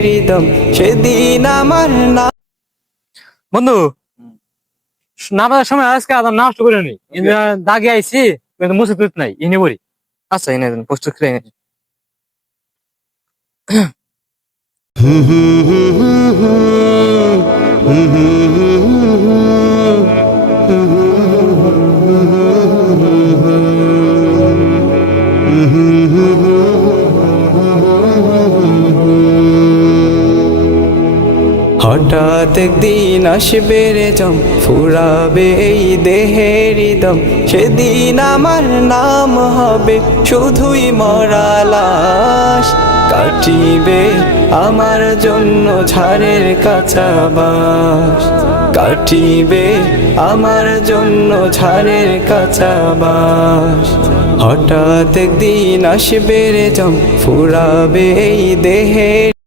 হৃদম সেদিন আমার না। বন্ধু নামাজের সময় আজকে আদার নামাজ করে নি দাগে আইছি কিন্তু মুসিবত নাই ইনে বলি। আচ্ছা এনে প্রস্তুত করে এনে হঠাৎ একদিন আসবে রে জম ফুরাবে এই দেহের হৃদম সেদিন আমার নাম হবে শুধুই মরা লাশ। কাটিবে আমার জন্য ঝাড়ের কাঁচা বাঁশ, কাটিবে আমার জন্য ঝাড়ের কাঁচা বাঁশ। হঠাৎ একদিন আসবে রে জম ফুরাবে এই দেহের